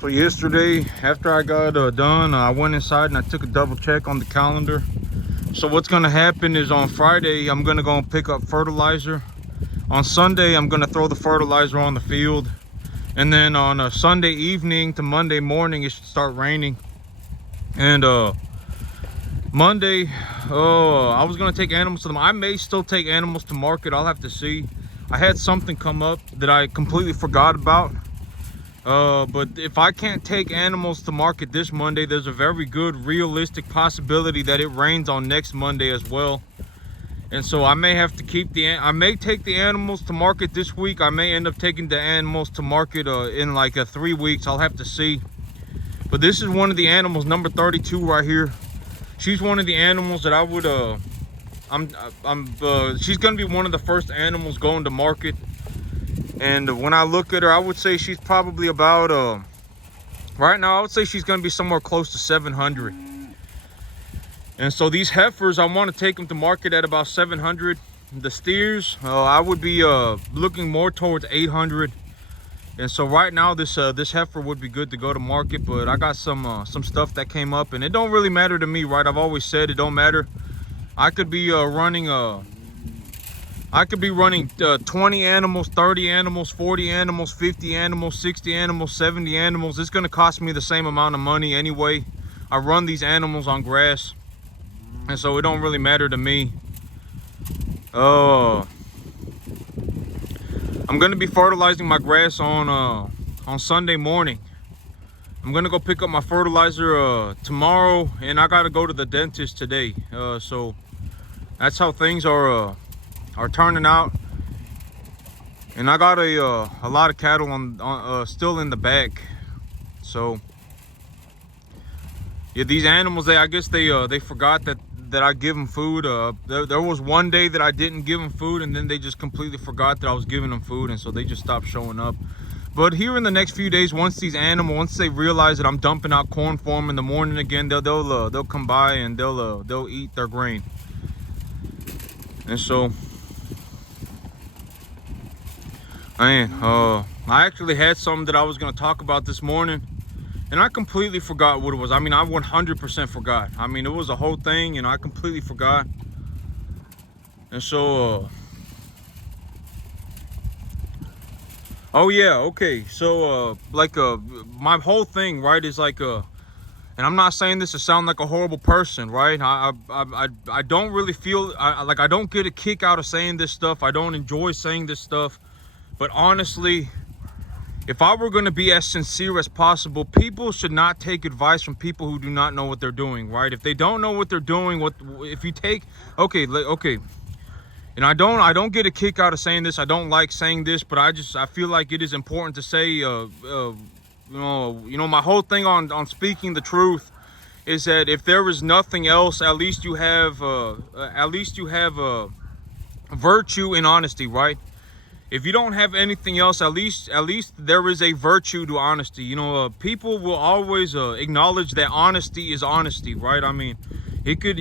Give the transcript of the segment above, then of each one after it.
So yesterday, after I got done, I went inside and I took a double check on the calendar. So what's gonna happen is on Friday, I'm gonna go and pick up fertilizer. On Sunday, I'm gonna throw the fertilizer on the field. And then on a Sunday evening to Monday morning, it should start raining. And Monday, I was gonna take animals to them. I may still take animals to market, I'll have to see. I had something come up that I completely forgot about. But if I can't take animals to market this Monday, there's a very good realistic possibility that it rains on next Monday as well. And so I may have to keep I may take the animals to market this week. I may end up taking the animals to market in like 3 weeks. I'll have to see. But this is one of the animals, number 32 right here. She's one of the animals that I would she's gonna be one of the first animals going to market. And when I look at her, I would say she's probably about right now I would say she's gonna be somewhere close to 700. And so these heifers, I want to take them to market at about 700. The steers, I would be looking more towards 800. And so right now this heifer would be good to go to market, but I got some stuff that came up, and it don't really matter to me, right? I've always said it don't matter. I could be running 20 animals, 30 animals, 40 animals, 50 animals, 60 animals, 70 animals. It's going to cost me the same amount of money anyway. I run these animals on grass, and so it don't really matter to me. I'm going to be fertilizing my grass on Sunday morning. I'm going to go pick up my fertilizer tomorrow, and I got to go to the dentist today. So that's how things are turning out. And I got a lot of cattle on still in the back. So yeah, these animals, I guess they forgot that I give them food. There was one day that I didn't give them food, and then they just completely forgot that I was giving them food, and so they just stopped showing up. But here in the next few days, once they realize that I'm dumping out corn for them in the morning again, they'll come by and they'll eat their grain. And so, man, I actually had something that I was gonna talk about this morning, and I completely forgot what it was. I mean, I 100% forgot. I mean, it was a whole thing, and I completely forgot. And so, oh yeah, okay. So, my whole thing, right, is like, and I'm not saying this to sound like a horrible person, right? I don't really feel, I don't get a kick out of saying this stuff. I don't enjoy saying this stuff. But honestly, if I were going to be as sincere as possible, people should not take advice from people who do not know what they're doing, right? If they don't know what they're doing, if you take, okay. And I don't get a kick out of saying this. I don't like saying this, but I feel like it is important to say, you know, my whole thing on speaking the truth is that if there is nothing else, at least you have virtue and honesty, right? If you don't have anything else, at least there is a virtue to honesty. You know, people will always acknowledge that honesty is honesty, right? I mean, you could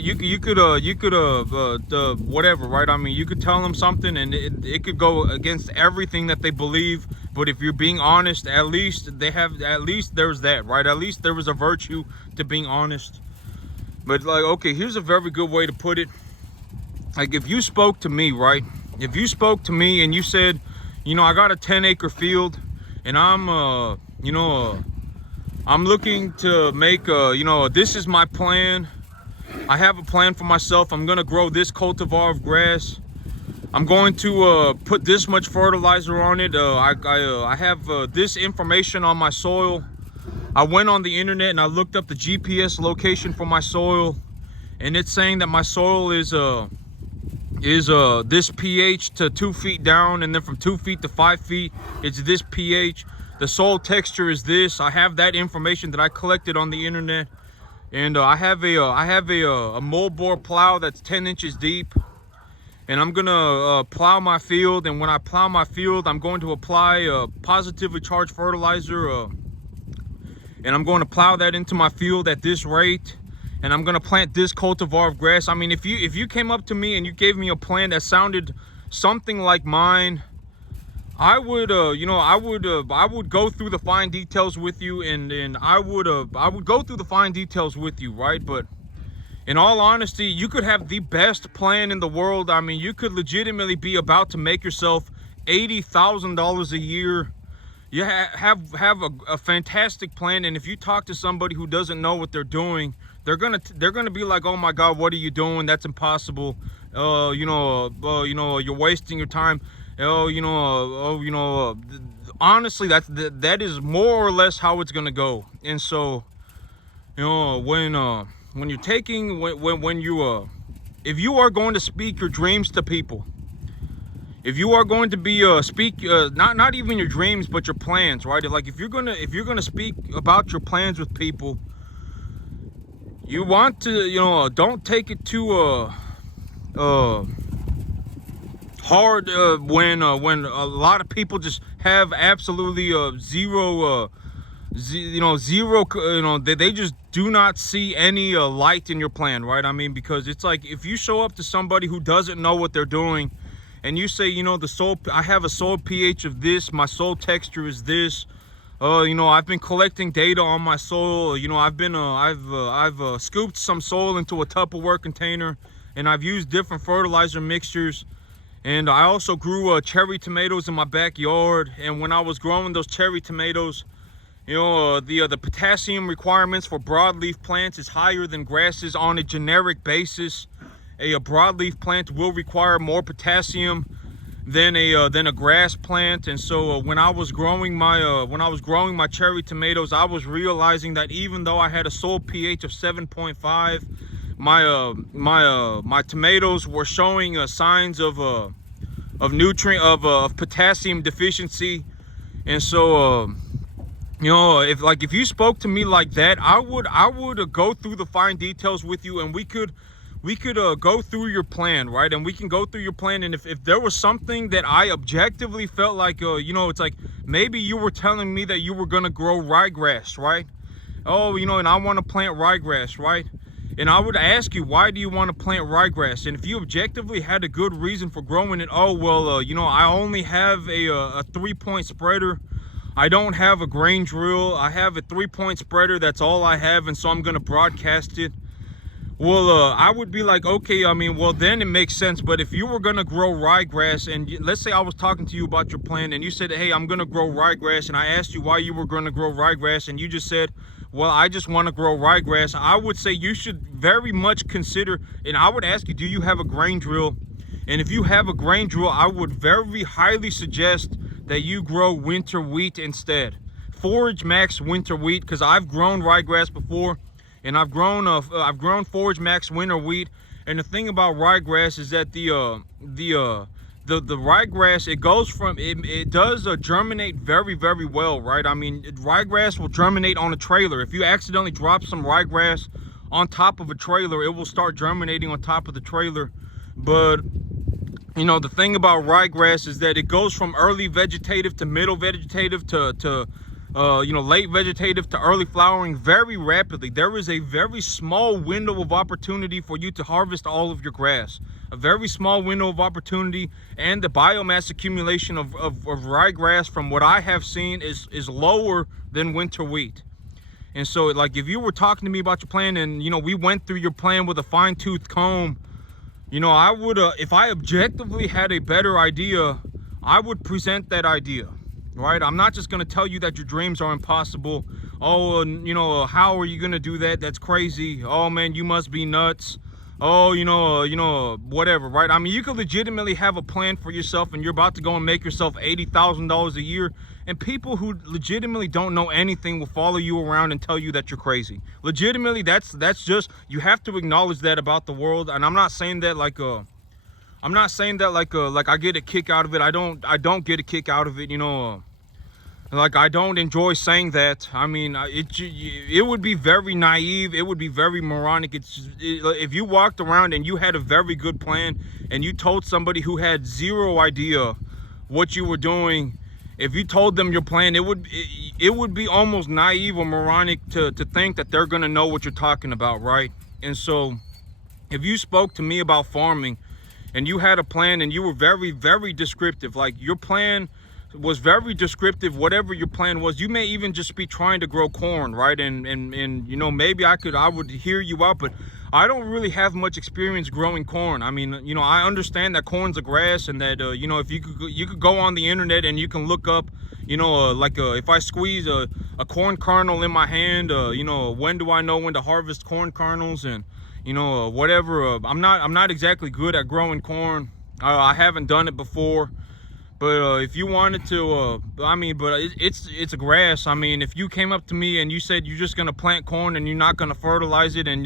whatever, right? I mean, you could tell them something and it could go against everything that they believe. But if you're being honest, at least there's that, right? At least there is a virtue to being honest. But like, okay, here's a very good way to put it. Like, if you spoke to me, right? If you spoke to me and you said, you know, I got a 10-acre field and I'm looking to make, this is my plan. I have a plan for myself. I'm going to grow this cultivar of grass. I'm going to put this much fertilizer on it. I have this information on my soil. I went on the internet and I looked up the GPS location for my soil, and it's saying that my soil is this pH to 2 feet down, and then from 2 feet to 5 feet it's this pH. The soil texture is this. I have that information that I collected on the internet, and I have a moldboard plow that's 10 inches deep, and I'm gonna plow my field. And when I plow my field, I'm going to apply positively charged fertilizer, and I'm going to plow that into my field at this rate. And I'm gonna plant this cultivar of grass. I mean, if you came up to me and you gave me a plan that sounded something like mine, I would, I would go through the fine details with you, and I would go through the fine details with you, right? But in all honesty, you could have the best plan in the world. I mean, you could legitimately be about to make yourself $80,000 a year. You have a fantastic plan, and if you talk to somebody who doesn't know what they're doing, they're gonna be like, "Oh my God, what are you doing? That's impossible. You're wasting your time. Honestly, that is more or less how it's gonna go." And so, when you're taking when you if you are going to speak your dreams to people, if you are going to be not even your dreams but your plans, right? Like if you're gonna speak about your plans with people, you want to don't take it too hard when a lot of people just have absolutely zero they just do not see any light in your plan, right? I mean, because it's like if you show up to somebody who doesn't know what they're doing and you say, I have a soil pH of this, my soil texture is this, I've been collecting data on my soil, I've scooped some soil into a Tupperware container, and I've used different fertilizer mixtures, and I also grew cherry tomatoes in my backyard. And when I was growing those cherry tomatoes, the potassium requirements for broadleaf plants is higher than grasses on a generic basis. A broadleaf plant will require more potassium than a grass plant. And so when I was growing my cherry tomatoes, I was realizing that even though I had a soil pH of 7.5, my tomatoes were showing signs of potassium deficiency. And so if you spoke to me like that, I would go through the fine details with you, and we could go through your plan, right? And we can go through your plan, and if there was something that I objectively felt like it's like maybe you were telling me that you were gonna grow ryegrass, right? And I want to plant ryegrass, right? And I would ask you, why do you want to plant ryegrass? And if you objectively had a good reason for growing it, I only have a 3-point spreader. I don't have a grain drill. I have a 3-point spreader. That's all I have. And so I'm going to broadcast it. Well, I would be like, okay, I mean, well, then it makes sense. But if you were going to grow ryegrass, and let's say I was talking to you about your plan, and you said, hey, I'm going to grow ryegrass, and I asked you why you were going to grow ryegrass, and you just said, well, I just want to grow ryegrass, I would say you should very much consider, and I would ask you, do you have a grain drill? And if you have a grain drill, I would very highly suggest that you grow winter wheat instead. Forage Max winter wheat, because I've grown ryegrass before, and I've grown Forage Max winter wheat. And the thing about ryegrass is that the ryegrass, it does germinate very, very well, right? I mean, ryegrass will germinate on a trailer. If you accidentally drop some ryegrass on top of a trailer, it will start germinating on top of the trailer. But the thing about ryegrass is that it goes from early vegetative to middle vegetative to late vegetative to early flowering very rapidly. There is a very small window of opportunity for you to harvest all of your grass. A very small window of opportunity, and the biomass accumulation of ryegrass, from what I have seen, is lower than winter wheat. And so, like, if you were talking to me about your plan, and we went through your plan with a fine-tooth comb, I would, if I objectively had a better idea, I would present that idea, right? I'm not just going to tell you that your dreams are impossible. Oh, how are you going to do that? That's crazy. Oh man, you must be nuts. Oh, whatever, right? I mean, you could legitimately have a plan for yourself, and you're about to go and make yourself $80,000 a year, and people who legitimately don't know anything will follow you around and tell you that you're crazy. Legitimately, that's just, you have to acknowledge that about the world. And I'm not saying that like I get a kick out of it. I don't get a kick out of it, like, I don't enjoy saying that. I mean, it would be very naive. It would be very moronic. If you walked around and you had a very good plan, and you told somebody who had zero idea what you were doing, if you told them your plan, it would be almost naive or moronic to think that they're gonna know what you're talking about, right? And so, if you spoke to me about farming, and you had a plan, and you were very, very descriptive, like your plan was very descriptive. Whatever your plan was, you may even just be trying to grow corn, right? And you know, maybe I would hear you out, but I don't really have much experience growing corn. I mean, you know, I understand that corn's a grass, and that you know, if you could go on the internet and you can look up, you know, if I squeeze a corn kernel in my hand, you know, when do I know when to harvest corn kernels, and you know, whatever. I'm not exactly good at growing corn. I haven't done it before. But if you wanted to, I mean, but it's a grass. I mean, if you came up to me and you said you're just gonna plant corn and you're not gonna fertilize it, and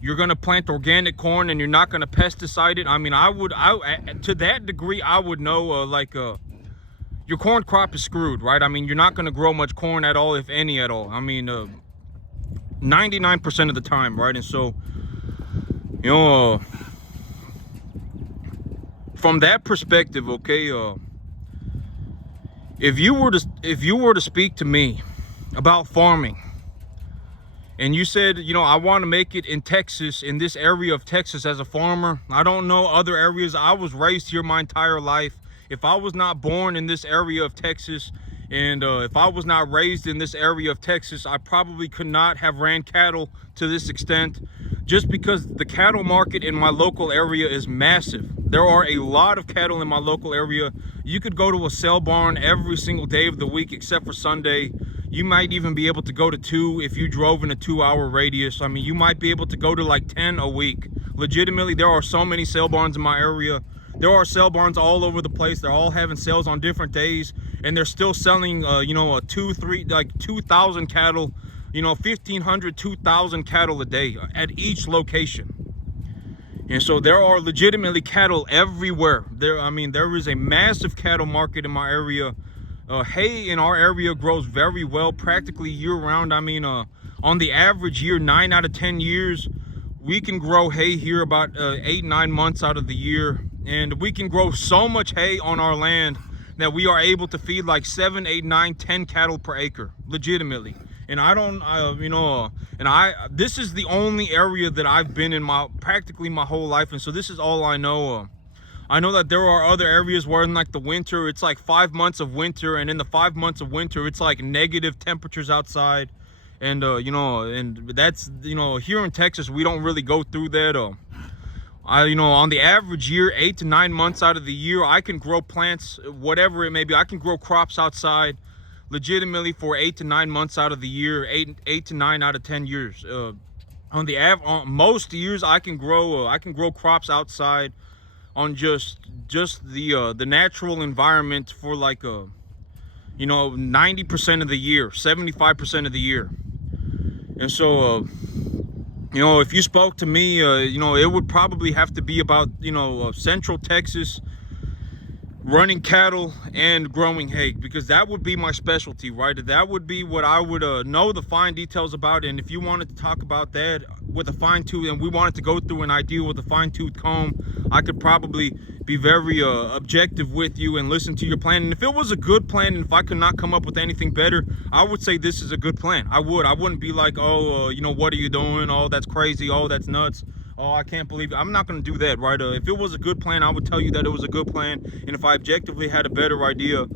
you're gonna plant organic corn and you're not gonna pesticide it, I mean, to that degree, I would know, your corn crop is screwed, right? I mean, you're not gonna grow much corn at all, if any at all. I mean, 99% of the time, right? And so, you know, from that perspective, okay, if you were to speak to me about farming, and you said, you know, I want to make it in Texas, in this area of Texas as a farmer. I don't know other areas. I was raised here my entire life. If I was not born in this area of Texas, and if I was not raised in this area of Texas, I probably could not have ran cattle to this extent, just because the cattle market in my local area is massive. There are a lot of cattle in my local area. You could go to a sale barn every single day of the week except for Sunday. You might even be able to go to 2 if you drove in a 2-hour radius. I mean, you might be able to go to like 10 a week. Legitimately, there are so many sale barns in my area. There are sale barns all over the place. They're all having sales on different days, and they're still selling, you know, 2,000 cattle, you know, 1,500, 2,000 cattle a day at each location. And so there are legitimately cattle everywhere. I mean, there is a massive cattle market in my area. Hay in our area grows very well, practically year-round. I mean, on the average year, 9 out of 10 years, we can grow hay here about 8-9 months out of the year. And we can grow so much hay on our land that we are able to feed like 7, 8, 9, 10 cattle per acre, legitimately. And I don't, you know, this is the only area that I've been in practically my whole life. And so this is all I know. I know that there are other areas where in like the winter, it's like 5 months of winter. And in the 5 months of winter, it's like negative temperatures outside. And, you know, and that's, you know, here in Texas, we don't really go through that. You know, on the average year, 8 to 9 months out of the year, I can grow plants, whatever it may be. I can grow crops outside legitimately for 8 to 9 months out of the year, 8 to 9 out of 10 years. On most years, I can grow crops outside on just the natural environment for like you know, 90% of the year, 75% of the year. And so you know, if you spoke to me, you know, it would probably have to be about, you know, Central Texas, running cattle and growing hay, because that would be my specialty, right? That would be what I would know the fine details about. And if you wanted to talk about that with a fine tooth, and we wanted to go through an idea with a fine tooth comb, I could probably be very objective with you and listen to your plan. And if it was a good plan, and if I could not come up with anything better, I would say this is a good plan. I wouldn't be like, oh, you know, what are you doing? Oh, that's crazy. Oh, that's nuts. Oh, I can't believe it. I'm not going to do that, right? If it was a good plan, I would tell you that it was a good plan. And if I objectively had a better idea,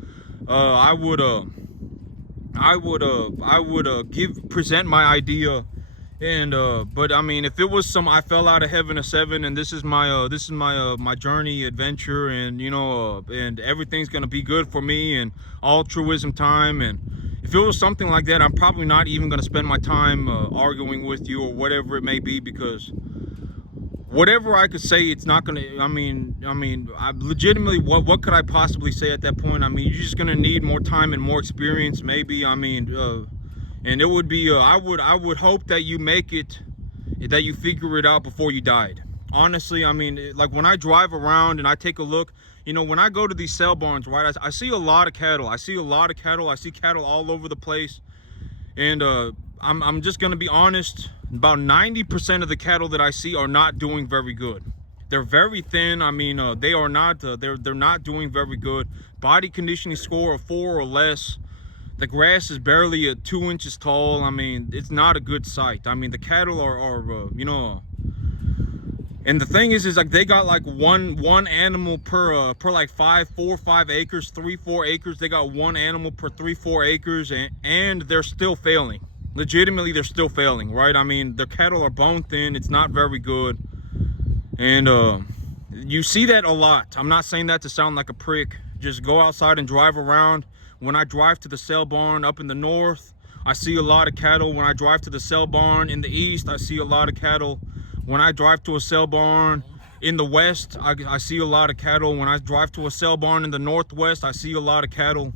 I would present my idea. And but I mean, if it was some I fell out of heaven a 7, and this is my journey adventure, and you know, and everything's gonna be good for me, and altruism time, and if it was something like that, I'm probably not even gonna spend my time arguing with you or whatever it may be, because whatever I could say, it's not gonna. I mean, I legitimately, what could I possibly say at that point? I mean, you're just gonna need more time and more experience, maybe. I mean, and it would be. I would hope that you make it, that you figure it out before you died. Honestly, I mean, like when I drive around and I take a look, you know, when I go to these sale barns, right? I see a lot of cattle. I see cattle all over the place, and I'm just gonna be honest. About 90% of the cattle that I see are not doing very good. They're very thin. I mean, they are not. They're not doing very good. Body conditioning score of 4 or less. The grass is barely 2 inches tall. I mean, it's not a good sight. I mean, the cattle are you know, And the thing is like they got like one animal per like 4 or 5 acres, 3 4 acres. They got one animal per 3 4 acres, and they're still failing. Legitimately, they're still failing, right? I mean, their cattle are bone thin. It's not very good. And you see that a lot. I'm not saying that to sound like a prick. Just go outside and drive around. When I drive to the sale barn up in the north, I see a lot of cattle. When I drive to the sale barn in the east, I see a lot of cattle. When I drive to a sale barn in the west, I see a lot of cattle. When I drive to a sale barn in the northwest, I see a lot of cattle.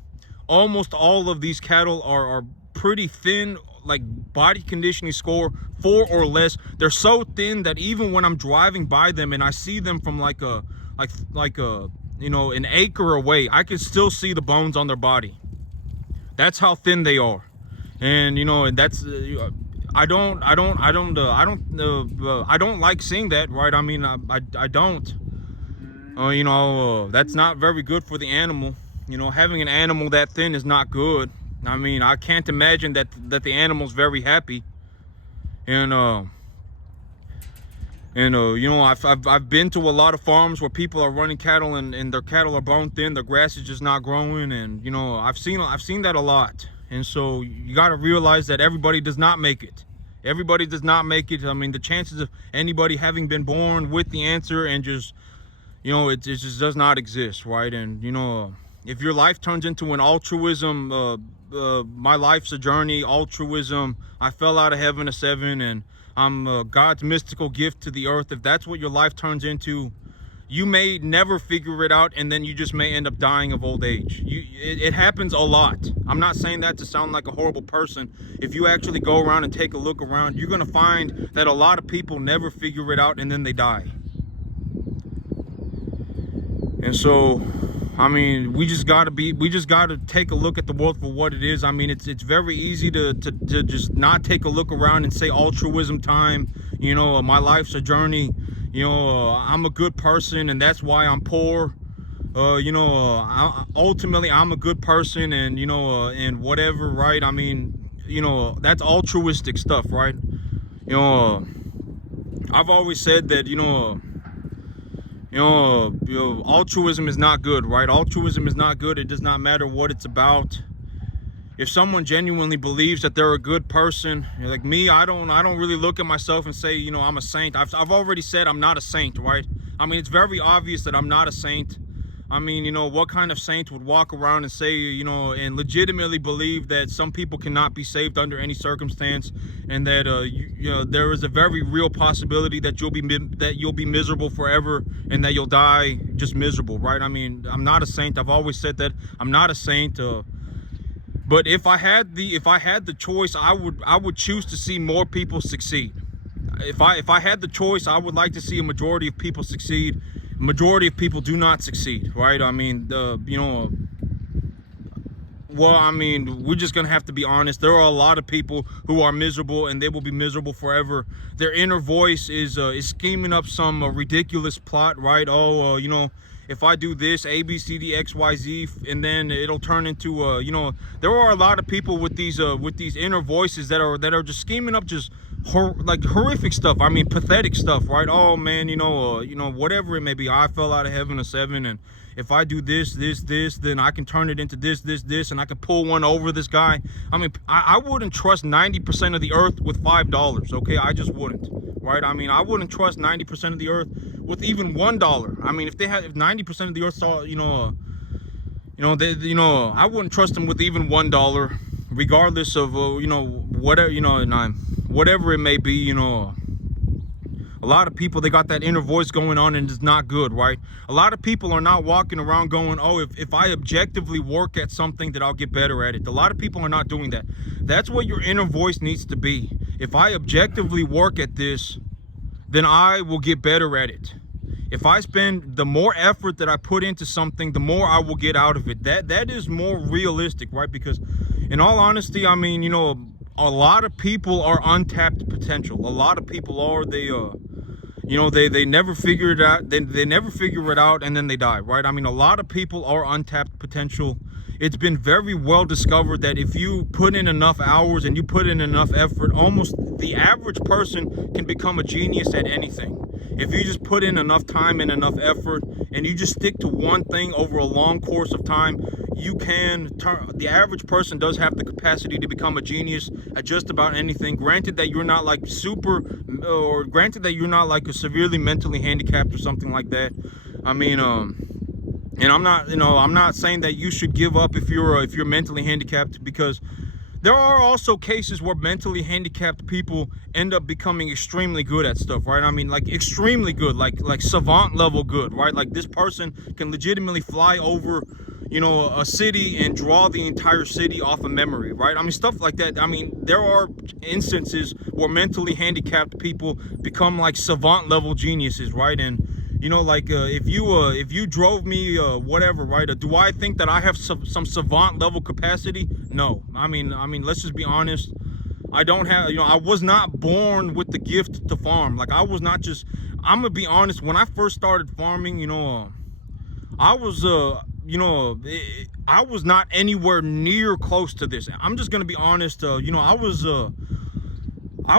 Almost all of these cattle are pretty thin, like body conditioning score 4 or less. They're so thin that even when I'm driving by them and I see them from like a you know, an acre away, I can still see the bones on their body. That's how thin they are. And you know, and that's I don't like seeing that, right? I mean, I don't. You know, that's not very good for the animal. You know, having an animal that thin is not good. I mean, I can't imagine that the animal's very happy. And you know, I've been to a lot of farms where people are running cattle and their cattle are bone thin. Their grass is just not growing, and you know, I've seen that a lot. And so you got to realize that everybody does not make it. Everybody does not make it. I mean, the chances of anybody having been born with the answer and just, you know, it just does not exist, right? And you know, if your life turns into an altruism, my life's a journey, altruism, I fell out of heaven at 7 and I'm God's mystical gift to the earth. If that's what your life turns into, you may never figure it out, and then you just may end up dying of old age. It happens a lot. I'm not saying that to sound like a horrible person. If you actually go around and take a look around, you're gonna find that a lot of people never figure it out and then they die. And so, I mean, we just gotta take a look at the world for what it is. I mean, it's very easy to just not take a look around and say altruism time. You know, my life's a journey. You know, I'm a good person and that's why I'm poor. You know, ultimately I'm a good person, and you know, and whatever, right? I mean, you know, that's altruistic stuff, right? You know, I've always said that, you know, altruism is not good, right? Altruism is not good. It does not matter what it's about. If someone genuinely believes that they're a good person, like me, I don't really look at myself and say, you know, I'm a saint. I've already said I'm not a saint, right? I mean, it's very obvious that I'm not a saint. I mean, you know, what kind of saint would walk around and say, you know, and legitimately believe that some people cannot be saved under any circumstance, and that you know, there is a very real possibility that you'll be miserable forever and that you'll die just miserable, right? I mean, I'm not a saint. I've always said that I'm not a saint. But if I had the choice, I would choose to see more people succeed. If I had the choice, I would like to see a majority of people succeed. Majority of people do not succeed, right? I mean, you know, well, I mean, we're just gonna have to be honest. There are a lot of people who are miserable, and they will be miserable forever. Their inner voice is scheming up some ridiculous plot, right? Oh, you know, if I do this, A, B, C, D, X, Y, Z, and then it'll turn into, you know, there are a lot of people with these inner voices that are just scheming up just like horrific stuff. I mean, pathetic stuff, right? Oh man, you know, whatever it may be. I fell out of heaven at 7, and if I do this, then I can turn it into this, and I can pull one over this guy. I mean, I wouldn't trust 90% of the earth with $5, okay? I just wouldn't, right? I mean, I wouldn't trust 90% of the earth with even $1. I mean, if 90% of the earth saw, I wouldn't trust them with even $1, regardless of, you know, whatever, you know, whatever it may be, you know. A lot of people, they got that inner voice going on, and it's not good, right? A lot of people are not walking around going, oh, if I objectively work at something, that I'll get better at it. A lot of people are not doing that. That's what your inner voice needs to be. If I objectively work at this, then I will get better at it. If I spend the more effort that I put into something, the more I will get out of it. That is more realistic, right? Because in all honesty, I mean, you know, a lot of people are untapped potential. A lot of people are, they never figure it out. They never figure it out, and then they die, right? I mean, a lot of people are untapped potential. It's been very well discovered that if you put in enough hours and you put in enough effort, almost the average person can become a genius at anything. if you just put in enough time and enough effort, and you just stick to one thing over a long course of time, you can turn. The average person does have the capacity to become a genius at just about anything. Granted that you're not like super, or granted that you're not like a severely mentally handicapped or something like that. I mean, and I'm not, I'm not saying that you should give up if you're mentally handicapped, because there are also cases where mentally handicapped people end up becoming extremely good at stuff, right? I mean, like extremely good, like savant level good, right? Like this person can legitimately fly over, a city and draw the entire city off of memory, right? I mean, stuff like that. I mean, there are instances where mentally handicapped people become like savant level geniuses, right? And if you drove me whatever, right? Do I think that I have some savant level capacity? No. I mean, let's just be honest. I don't have, I was not born with the gift to farm. Like I was not just. I'm gonna be honest. When I first started farming, I was I was not anywhere near close to this. I'm just gonna be honest. I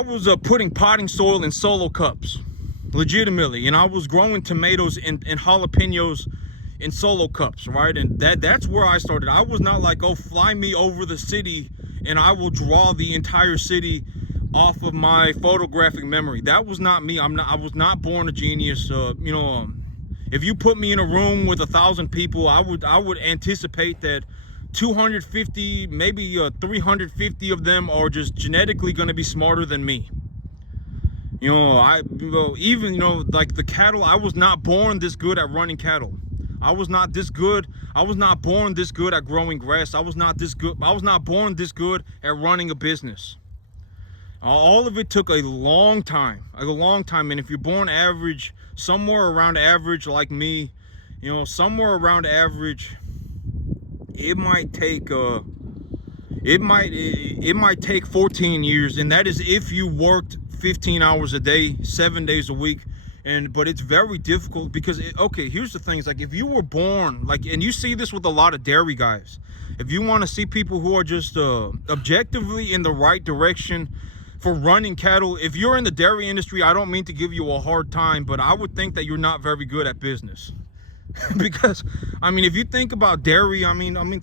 was putting potting soil in solo cups. Legitimately, and I was growing tomatoes and jalapenos in solo cups, right? And that's where I started. I was not like, oh, fly me over the city and I will draw the entire city off of my photographic memory. That was not me. I was not born a genius. If you put me in a room with 1,000 people, I would anticipate that 250, maybe 350 of them are just genetically going to be smarter than me. Like the cattle, I was not born this good at running cattle. I was not this good. I was not born this good at growing grass. I was not born this good at running a business. All of it took a long time. And if you're born average, somewhere around average like me, somewhere around average, it might take 14 years, and that is if you worked 15 hours a day, 7 days a week. But it's very difficult because here's the thing. It's like if you were born and you see this with a lot of dairy guys, if you want to see people who are just objectively in the right direction for running cattle, if you're in the dairy industry, I don't mean to give you a hard time, but I would think that you're not very good at business. Because if you think about dairy,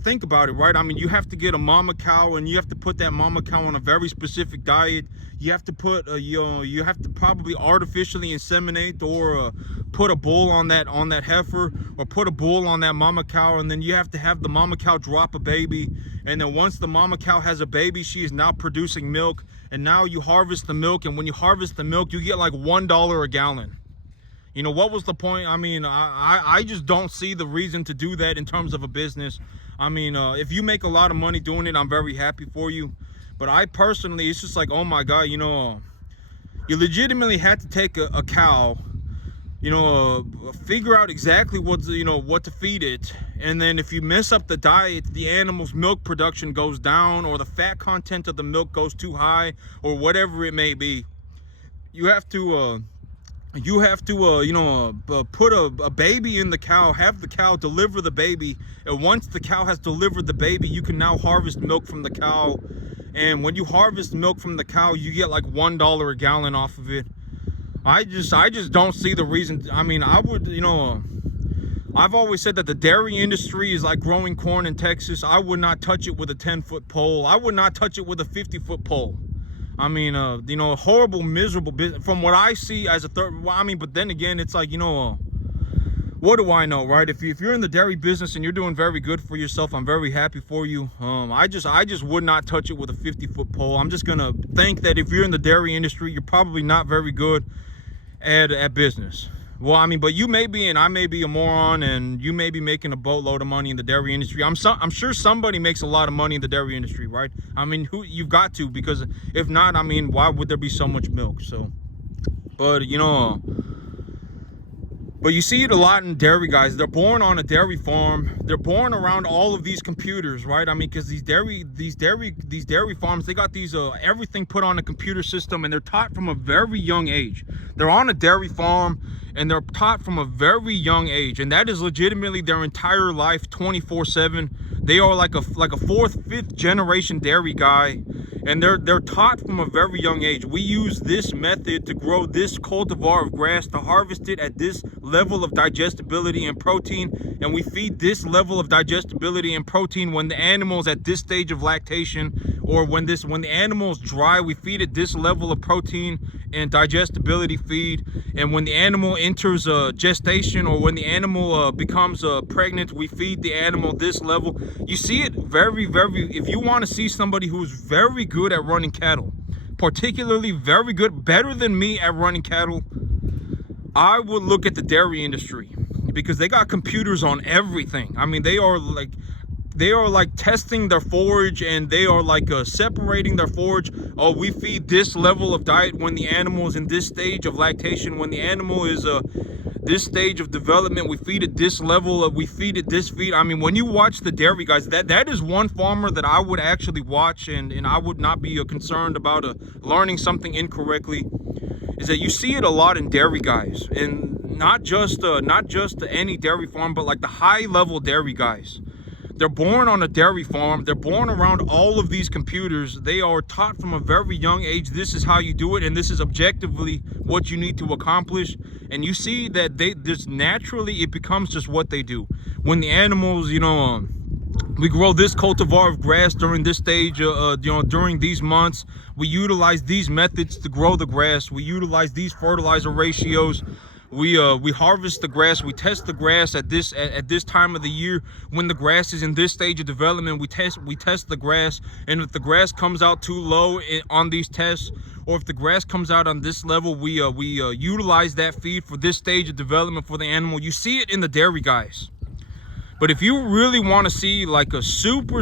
think about it, right? You have to get a mama cow, and you have to put that mama cow on a very specific diet. You have to put you have to probably artificially inseminate, or put a bull on that heifer, or put a bull on that mama cow, and then you have to have the mama cow drop a baby, and then once the mama cow has a baby, she is now producing milk, and now you harvest the milk, and when you harvest the milk, you get like $1 a gallon. What was the point? I just don't see the reason to do that in terms of a business. If you make a lot of money doing it, I'm very happy for you. But I personally, it's just like, oh my God, you legitimately had to take a cow, figure out exactly what to feed it. And then if you mess up the diet, the animal's milk production goes down, or the fat content of the milk goes too high, or whatever it may be. You have to put a baby in the cow, have the cow deliver the baby, and once the cow has delivered the baby, you can now harvest milk from the cow. And when you harvest milk from the cow, you get like $1 a gallon off of it. I just don't see the reason. I've always said that the dairy industry is like growing corn in Texas. I would not touch it with a 10-foot pole. I would not touch it with a 50-foot pole. Horrible, miserable business from what I see as a third. But then again, it's like, what do I know, right? If you're in the dairy business and you're doing very good for yourself, I'm very happy for you. I just would not touch it with a 50-foot pole. I'm just gonna think that if you're in the dairy industry, you're probably not very good at business. Well, but you may be, and I may be a moron, and you may be making a boatload of money in the dairy industry. I'm sure somebody makes a lot of money in the dairy industry, right? You've got to, because if not, why would there be so much milk? So, but you see it a lot in dairy guys. They're born on a dairy farm. They're born around all of these computers, right? Because these dairy farms, they got these everything put on a computer system, and they're taught from a very young age. They're on a dairy farm, and they're taught from a very young age, and that is legitimately their entire life, 24/7. They are like a fourth, fifth generation dairy guy, And they're taught from a very young age. We use this method to grow this cultivar of grass, to harvest it at this level of digestibility and protein, and we feed this level of digestibility and protein when the animal's at this stage of lactation, or when the animal's dry, we feed it this level of protein and digestibility feed. And when the animal enters gestation, or when the animal becomes pregnant, we feed the animal this level. You see it very, if you want to see somebody who's very good at running cattle, particularly very good, better than me at running cattle, I would look at the dairy industry, because they got computers on everything. I mean, they are like testing their forage, and they are like separating their forage. Oh, we feed this level of diet when the animal is in this stage of lactation. When the animal is this stage of development, we feed it this level. We feed it this feed. I mean, when you watch the dairy guys, that is one farmer that I would actually watch, and I would not be concerned about learning something incorrectly. Is that you see it a lot in dairy guys, and not just any dairy farm, but like the high level dairy guys. They're born on a dairy farm. They're born around all of these computers. They are taught from a very young age, this is how you do it, and this is objectively what you need to accomplish. And you see that just naturally, it becomes just what they do. When the animals, we grow this cultivar of grass during this stage, during these months, we utilize these methods to grow the grass. We utilize these fertilizer ratios. We harvest the grass. We test the grass at this time of the year. When the grass is in this stage of development, we test the grass, and if the grass comes out too low on these tests, or if the grass comes out on this level, we utilize that feed for this stage of development for the animal. You see it in the dairy guys. But if you really want to see like a super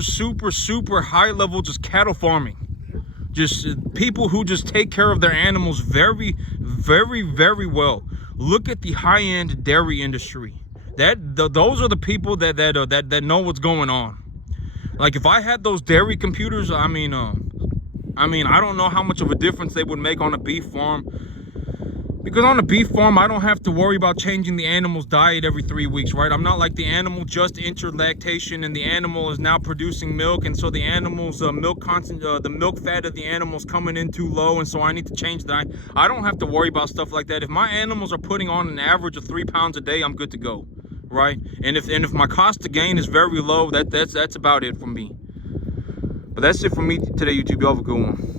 high level just cattle farming, just people who just take care of their animals very well, look at the high-end dairy industry. Those are the people that know what's going on. Like, if I had those dairy computers, I mean, I don't know how much of a difference they would make on a beef farm. Because on a beef farm, I don't have to worry about changing the animal's diet every 3 weeks, right? I'm not like the animal just entered lactation and the animal is now producing milk, and so the animal's the milk fat of the animal's coming in too low, and so I need to change the diet. I don't have to worry about stuff like that. If my animals are putting on an average of 3 pounds a day, I'm good to go, right? And if my cost to gain is very low, that's about it for me. But that's it for me today, YouTube. Y'all have a good one.